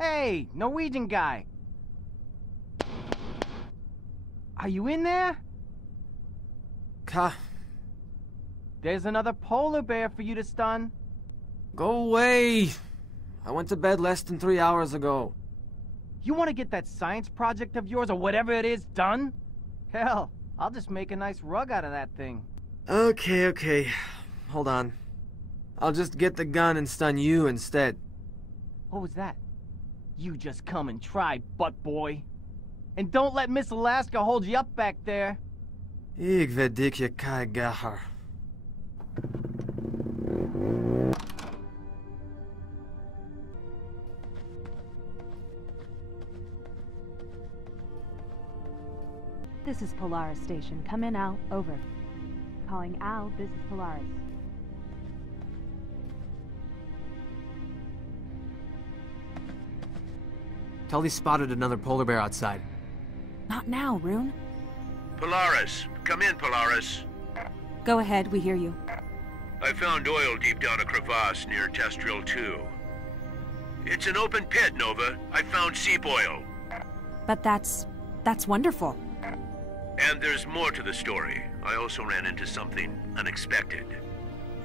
Hey, Norwegian guy. Are you in there? There's another polar bear for you to stun. Go away! I went to bed less than 3 hours ago. You want to get that science project of yours or whatever it is done? Hell, I'll just make a nice rug out of that thing. Okay. Hold on. I'll just get the gun and stun you instead. What was that? You just come and try, butt boy. And don't let Miss Alaska hold you up back there. Ik weet dik je keigaar. This is Polaris Station. Come in, Al. Over. Calling Al. This is Polaris. Tully spotted another polar bear outside. Not now, Rune. Polaris. Come in, Polaris. Go ahead, we hear you. I found oil deep down a crevasse near Testril 2. It's an open pit, Nova. I found seep oil. But that's wonderful. And there's more to the story. I also ran into something unexpected.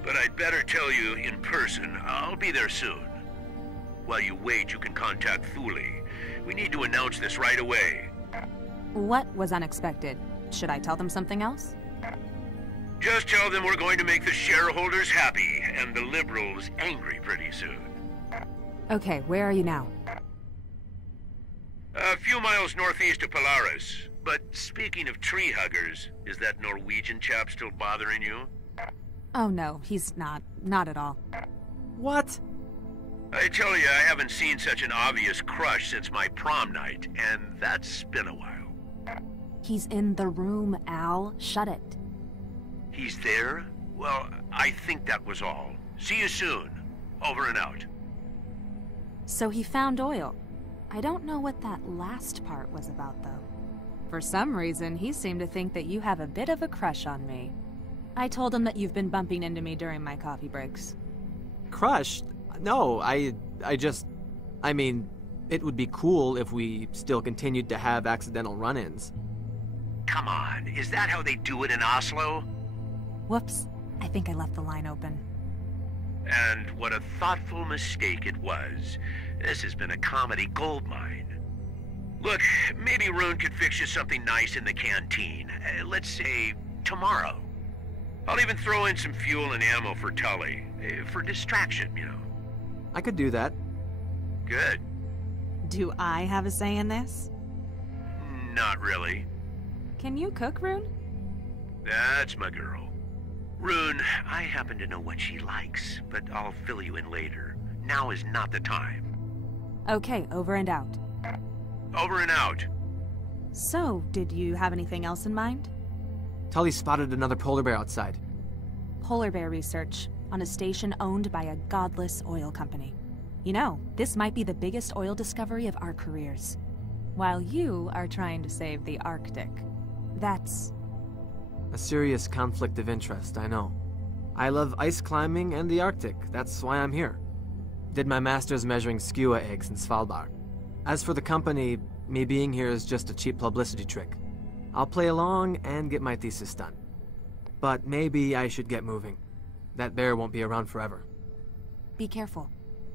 But I'd better tell you in person. I'll be there soon. While you wait, you can contact Thule. We need to announce this right away. What was unexpected? Should I tell them something else? Just tell them we're going to make the shareholders happy and the liberals angry pretty soon. Okay, where are you now? A few miles northeast of Polaris. But speaking of tree huggers, is that Norwegian chap still bothering you? Oh no, he's not. Not at all. What? I tell you, I haven't seen such an obvious crush since my prom night, and that's been a while. He's in the room, Al. Shut it. He's there? Well, I think that was all. See you soon. Over and out. So he found oil. I don't know what that last part was about, though. For some reason, he seemed to think that you have a bit of a crush on me. I told him that you've been bumping into me during my coffee breaks. Crush? No, I mean, it would be cool if we still continued to have accidental run-ins. Come on, is that how they do it in Oslo? Whoops, I think I left the line open. And what a thoughtful mistake it was. This has been a comedy goldmine. Look, maybe Rune could fix you something nice in the canteen. Let's say tomorrow. I'll even throw in some fuel and ammo for Tully. For distraction, you know. I could do that. Good. Do I have a say in this? Not really. Can you cook, Rune? That's my girl. Rune, I happen to know what she likes, but I'll fill you in later. Now is not the time. Okay, over and out. Over and out. So, did you have anything else in mind? Tully spotted another polar bear outside. Polar bear research on a station owned by a godless oil company. You know, this might be the biggest oil discovery of our careers. While you are trying to save the Arctic. That's... A serious conflict of interest, I know. I love ice climbing and the Arctic. That's why I'm here. Did my master's measuring skua eggs in Svalbard. As for the company, me being here is just a cheap publicity trick. I'll play along and get my thesis done. But maybe I should get moving. That bear won't be around forever. Be careful.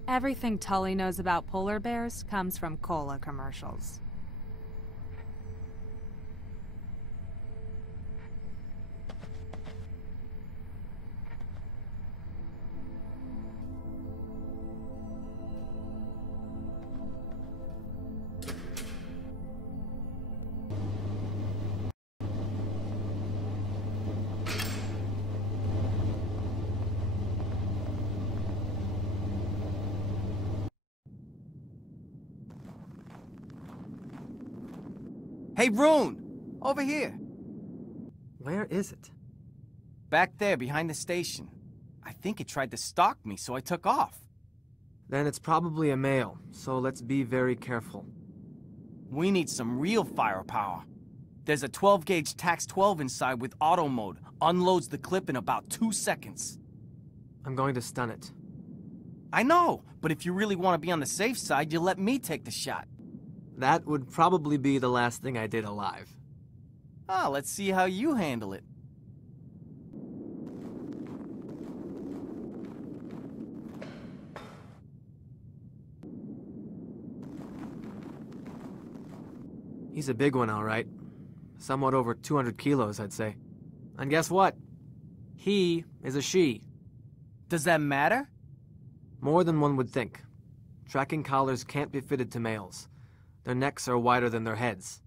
Everything Tully knows about polar bears comes from cola commercials. Hey, Rune! Over here. Where is it? Back there, behind the station. I think it tried to stalk me, so I took off. Then it's probably a male, so let's be very careful. We need some real firepower. There's a 12-gauge Tax-12 inside with auto mode. Unloads the clip in about 2 seconds. I'm going to stun it. I know, but if you really want to be on the safe side, you let me take the shot. That would probably be the last thing I did alive. Ah, let's see how you handle it. He's a big one, all right. Somewhat over 200 kilos, I'd say. And guess what? He is a she. Does that matter? More than one would think. Tracking collars can't be fitted to males. Their necks are wider than their heads.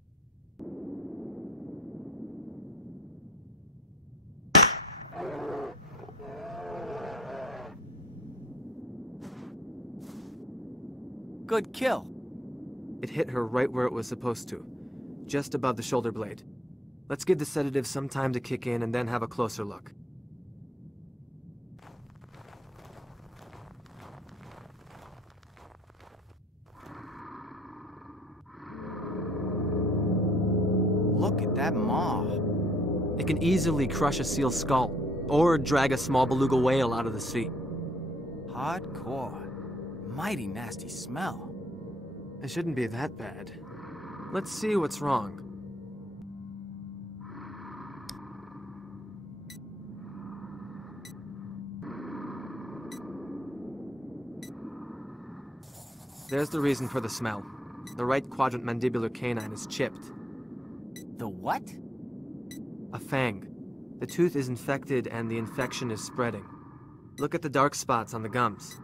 Good kill. It hit her right where it was supposed to, just above the shoulder blade. Let's give the sedative some time to kick in and then have a closer look. Look at that maw. It can easily crush a seal's skull, or drag a small beluga whale out of the sea. Hardcore. Mighty nasty smell. It shouldn't be that bad. Let's see what's wrong. There's the reason for the smell. The right quadrant mandibular canine is chipped. The what? A fang. The tooth is infected and the infection is spreading. Look at the dark spots on the gums.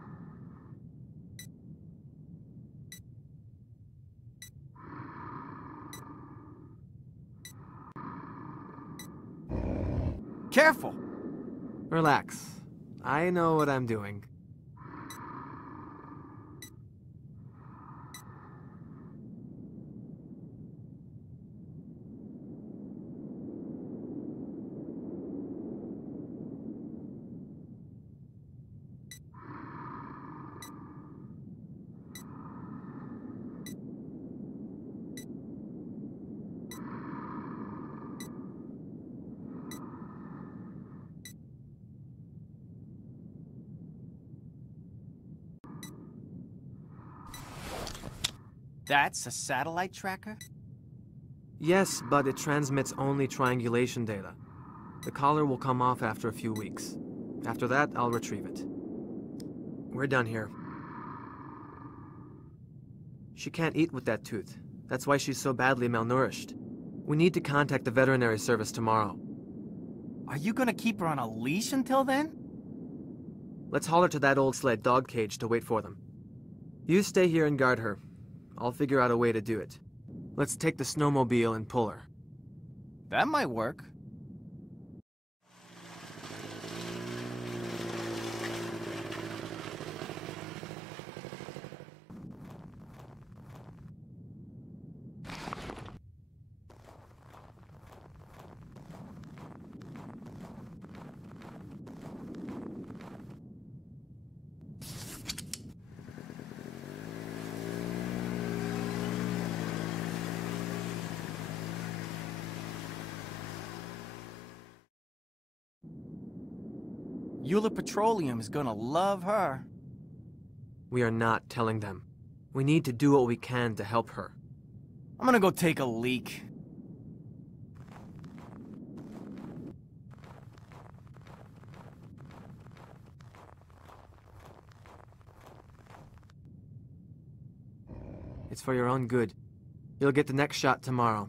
Careful! Relax. I know what I'm doing. That's a satellite tracker? Yes, but it transmits only triangulation data. The collar will come off after a few weeks. After that, I'll retrieve it. We're done here. She can't eat with that tooth. That's why she's so badly malnourished. We need to contact the veterinary service tomorrow. Are you gonna keep her on a leash until then? Let's haul her to that old sled dog cage to wait for them. You stay here and guard her. I'll figure out a way to do it. Let's take the snowmobile and pull her. That might work. Euler Petroleum is gonna love her. We are not telling them. We need to do what we can to help her. I'm gonna go take a leak. It's for your own good. You'll get the next shot tomorrow.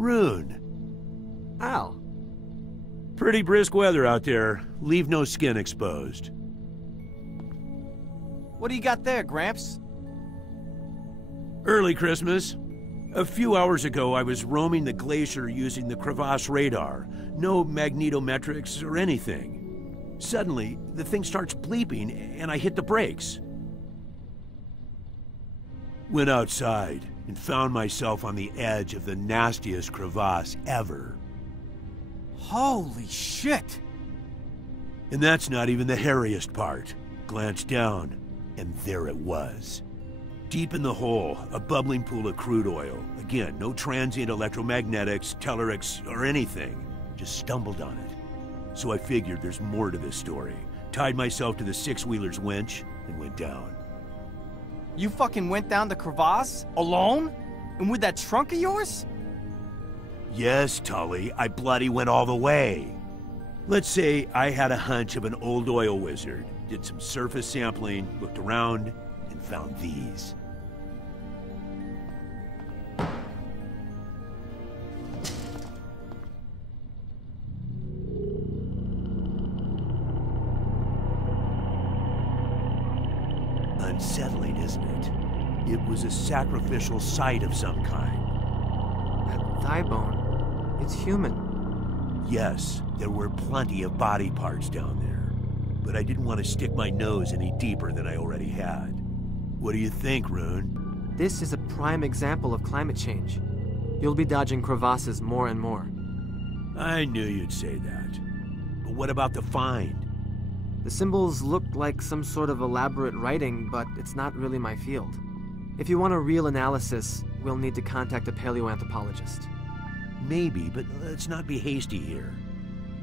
Rune. Al. Pretty brisk weather out there. Leave no skin exposed. What do you got there, Gramps? Early Christmas. A few hours ago, I was roaming the glacier using the crevasse radar. no magnetometrics or anything. Suddenly, the thing starts bleeping and I hit the brakes. Went outside and found myself on the edge of the nastiest crevasse ever. Holy shit! And that's not even the hairiest part. Glanced down, and there it was. Deep in the hole, a bubbling pool of crude oil. Again, no transient electromagnetics, tellurics, or anything. Just stumbled on it. So I figured there's more to this story. Tied myself to the six-wheeler's winch, and went down. You fucking went down the crevasse? Alone? And with that trunk of yours? Yes, Tully, I bloody went all the way. Let's say I had a hunch of an old oil wizard, did some surface sampling, looked around, and found these. Unsettling, isn't it? It was a sacrificial site of some kind. That thigh bone, it's human. Yes, there were plenty of body parts down there, but I didn't want to stick my nose any deeper than I already had. What do you think, Rune? This is a prime example of climate change. You'll be dodging crevasses more and more. I knew you'd say that. But what about the find? The symbols look like some sort of elaborate writing, but it's not really my field. If you want a real analysis, we'll need to contact a paleoanthropologist. Maybe, but let's not be hasty here.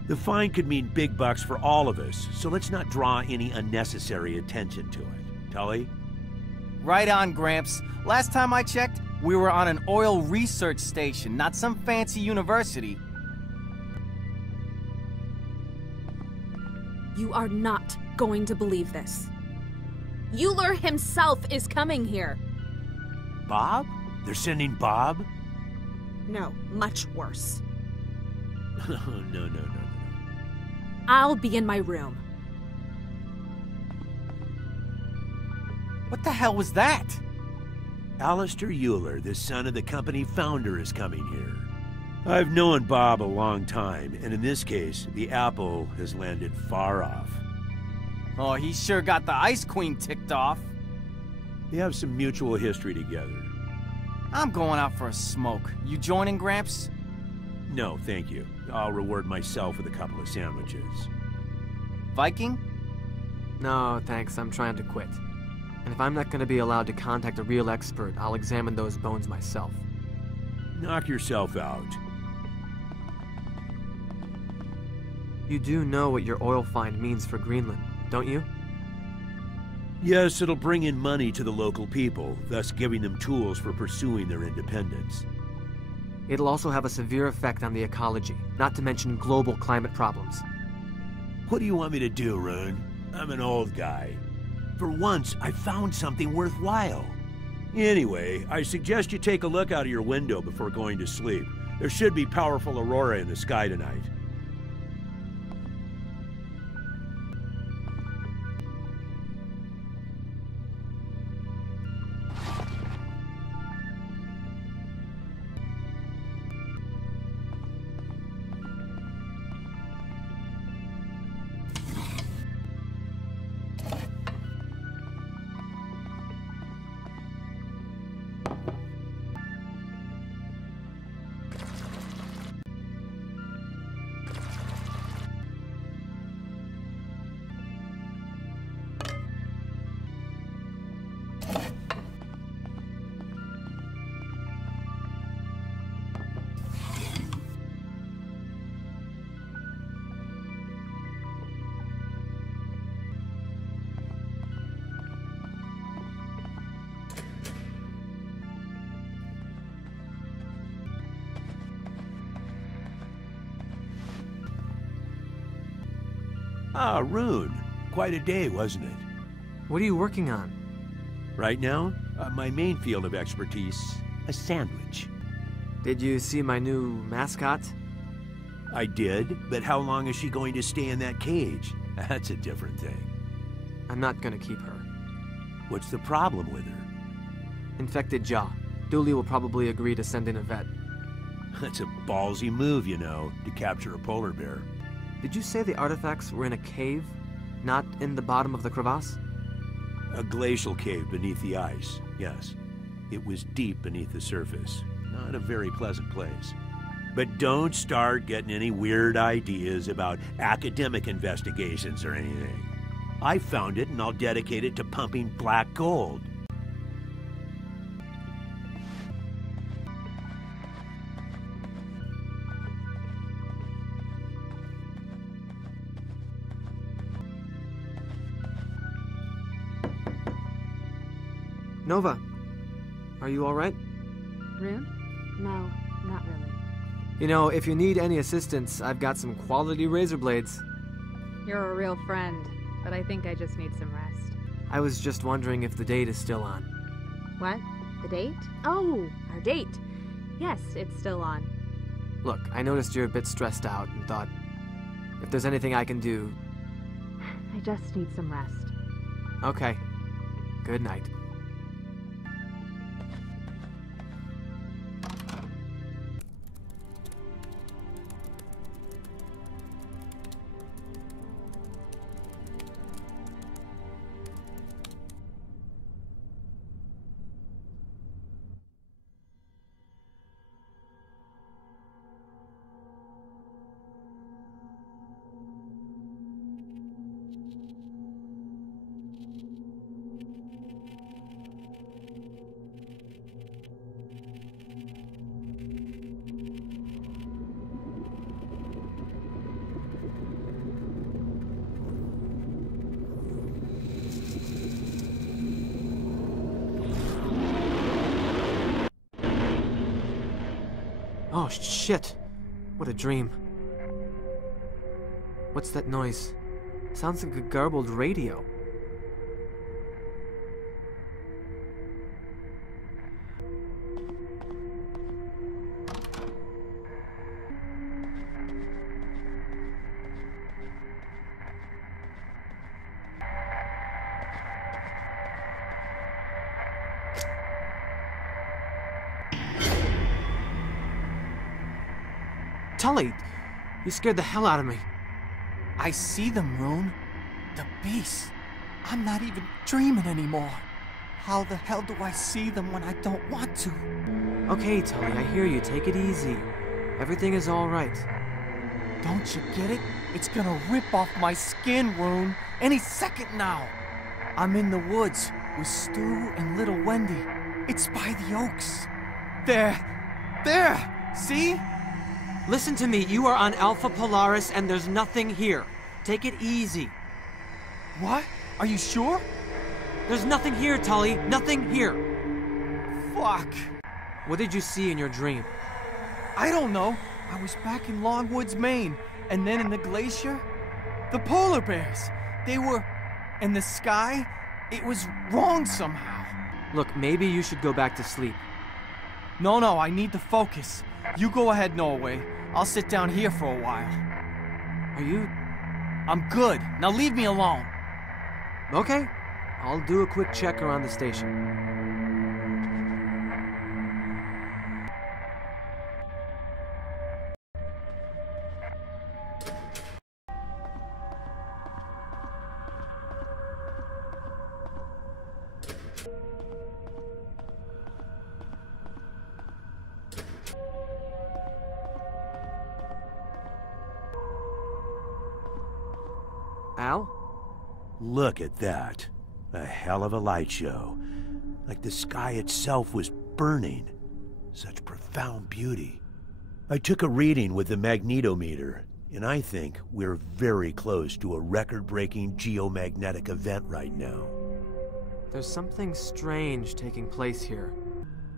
The find could mean big bucks for all of us, so let's not draw any unnecessary attention to it. Tully? Right on, Gramps. Last time I checked, we were on an oil research station, not some fancy university. You are not going to believe this. Euler himself is coming here. Bob? They're sending Bob? No, much worse. No. I'll be in my room. What the hell was that? Alistair Euler, the son of the company founder, is coming here. I've known Bob a long time, and in this case, the apple has landed far off. Oh, he sure got the Ice Queen ticked off. They have some mutual history together. I'm going out for a smoke. You joining, Gramps? No, thank you. I'll reward myself with a couple of sandwiches. Viking? No, thanks, I'm trying to quit. And if I'm not going to be allowed to contact a real expert, I'll examine those bones myself. Knock yourself out. You do know what your oil find means for Greenland, don't you? Yes, it'll bring in money to the local people, thus giving them tools for pursuing their independence. It'll also have a severe effect on the ecology, not to mention global climate problems. What do you want me to do, Rune? I'm an old guy. For once, I found something worthwhile. Anyway, I suggest you take a look out of your window before going to sleep. There should be powerful aurora in the sky tonight. Ah, Rune. Quite a day, wasn't it? What are you working on? Right now, my main field of expertise, a sandwich. Did you see my new mascot? I did, but how long is she going to stay in that cage? That's a different thing. I'm not gonna keep her. What's the problem with her? Infected jaw. Dooley will probably agree to send in a vet. That's a ballsy move, you know, to capture a polar bear. Did you say the artifacts were in a cave, not in the bottom of the crevasse? A glacial cave beneath the ice, yes. It was deep beneath the surface. Not a very pleasant place. But don't start getting any weird ideas about academic investigations or anything. I found it and I'll dedicate it to pumping black gold. Nova, are you all right? Rune? No, not really. You know, if you need any assistance, I've got some quality razor blades. You're a real friend, but I think I just need some rest. I was just wondering if the date is still on. What? The date? Oh, our date. Yes, it's still on. Look, I noticed you're a bit stressed out and thought, if there's anything I can do... I just need some rest. Okay. Good night. Oh, shit. What a dream. What's that noise? Sounds like a garbled radio. Tully, you scared the hell out of me. I see them, Rune. The beasts. I'm not even dreaming anymore. How the hell do I see them when I don't want to? Okay, Tully, I hear you. Take it easy. Everything is all right. Don't you get it? It's gonna rip off my skin, Rune, any second now. I'm in the woods with Stu and little Wendy. It's by the oaks. There! See? Listen to me. You are on Alpha Polaris and there's nothing here. Take it easy. What? Are you sure? There's nothing here, Tully. Nothing here. Fuck. What did you see in your dream? I don't know. I was back in Longwoods, Maine, and then in the glacier. The polar bears. They were in the sky. It was wrong somehow. Look, maybe you should go back to sleep. No, I need to focus. You go ahead, Norway. I'll sit down here for a while. Are you... I'm good. Now leave me alone. Okay. I'll do a quick check around the station. Al? Look at that. A hell of a light show. Like the sky itself was burning. Such profound beauty. I took a reading with the magnetometer, and I think we're very close to a record-breaking geomagnetic event right now. There's something strange taking place here.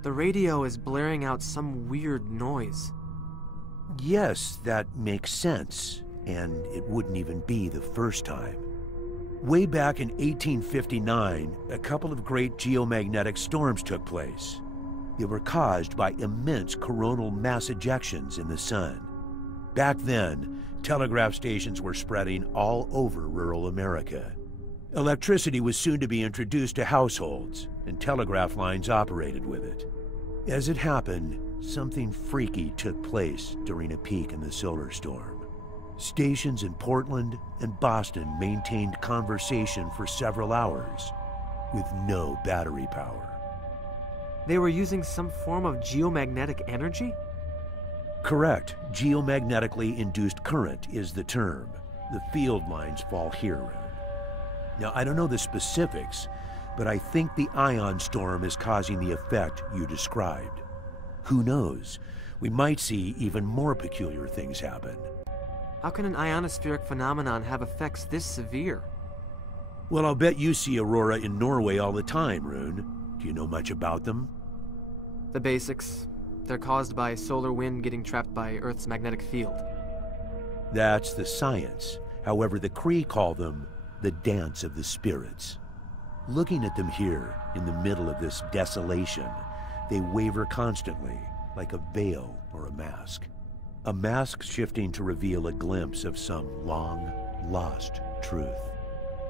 The radio is blaring out some weird noise. Yes, that makes sense, and it wouldn't even be the first time. Way back in 1859, a couple of great geomagnetic storms took place. They were caused by immense coronal mass ejections in the sun. Back then, telegraph stations were spreading all over rural America. Electricity was soon to be introduced to households, and telegraph lines operated with it. As it happened, something freaky took place during a peak in the solar storm. Stations in Portland and Boston maintained conversation for several hours with no battery power. They were using some form of geomagnetic energy? Correct. Geomagnetically induced current is the term. The field lines fall here, Rune. Now, I don't know the specifics, but I think the ion storm is causing the effect you described. Who knows? We might see even more peculiar things happen. How can an ionospheric phenomenon have effects this severe? Well, I'll bet you see aurora in Norway all the time, Rune. Do you know much about them? The basics. They're caused by solar wind getting trapped by Earth's magnetic field. That's the science. However, the Cree call them the dance of the spirits. Looking at them here, in the middle of this desolation, they waver constantly, like a veil or a mask. A mask shifting to reveal a glimpse of some long, lost truth.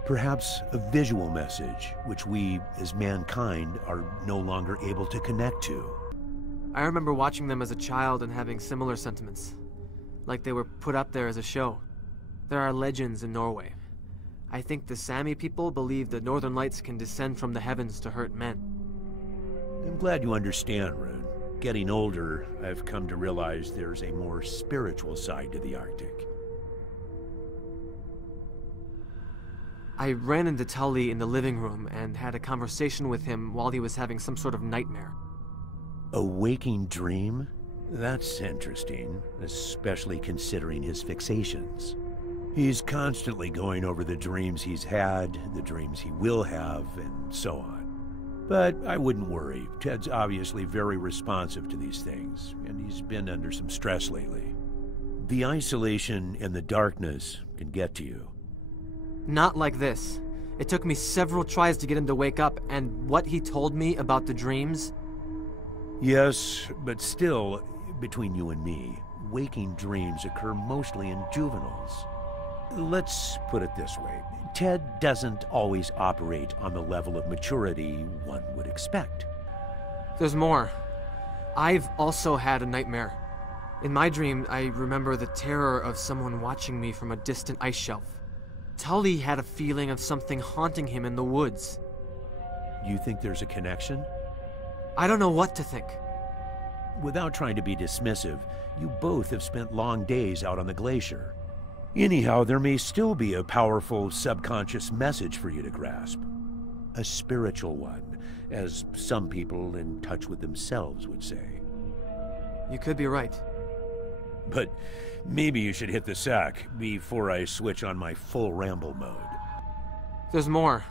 Perhaps a visual message, which we, as mankind, are no longer able to connect to. I remember watching them as a child and having similar sentiments. Like they were put up there as a show. There are legends in Norway. I think the Sami people believe the northern lights can descend from the heavens to hurt men. I'm glad you understand, Rune. Getting older, I've come to realize there's a more spiritual side to the Arctic. I ran into Tully in the living room and had a conversation with him while he was having some sort of nightmare. A waking dream? That's interesting, especially considering his fixations. He's constantly going over the dreams he's had, the dreams he will have, and so on. But I wouldn't worry. Ted's obviously very responsive to these things, and he's been under some stress lately. The isolation and the darkness can get to you. Not like this. It took me several tries to get him to wake up, and what he told me about the dreams... Yes, but still, between you and me, waking dreams occur mostly in juveniles. Let's put it this way. Ted doesn't always operate on the level of maturity one would expect. There's more. I've also had a nightmare. In my dream, I remember the terror of someone watching me from a distant ice shelf. Tully had a feeling of something haunting him in the woods. You think there's a connection? I don't know what to think. Without trying to be dismissive, you both have spent long days out on the glacier. Anyhow, there may still be a powerful subconscious message for you to grasp. A spiritual one, as some people in touch with themselves would say. You could be right. But maybe you should hit the sack before I switch on my full ramble mode. There's more.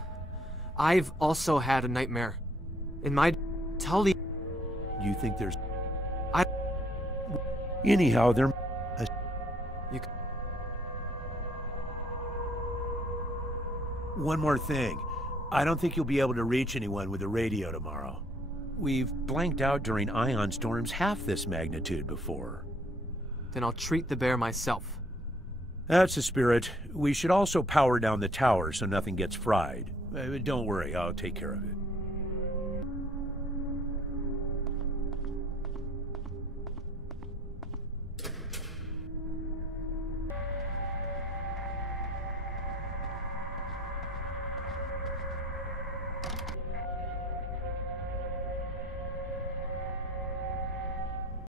I've also had a nightmare. In my... Tully... You think there's... I... Anyhow, there... You... One more thing. I don't think you'll be able to reach anyone with the radio tomorrow. We've blanked out during ion storms half this magnitude before. Then I'll treat the bear myself. That's the spirit. We should also power down the tower so nothing gets fried. Don't worry, I'll take care of it.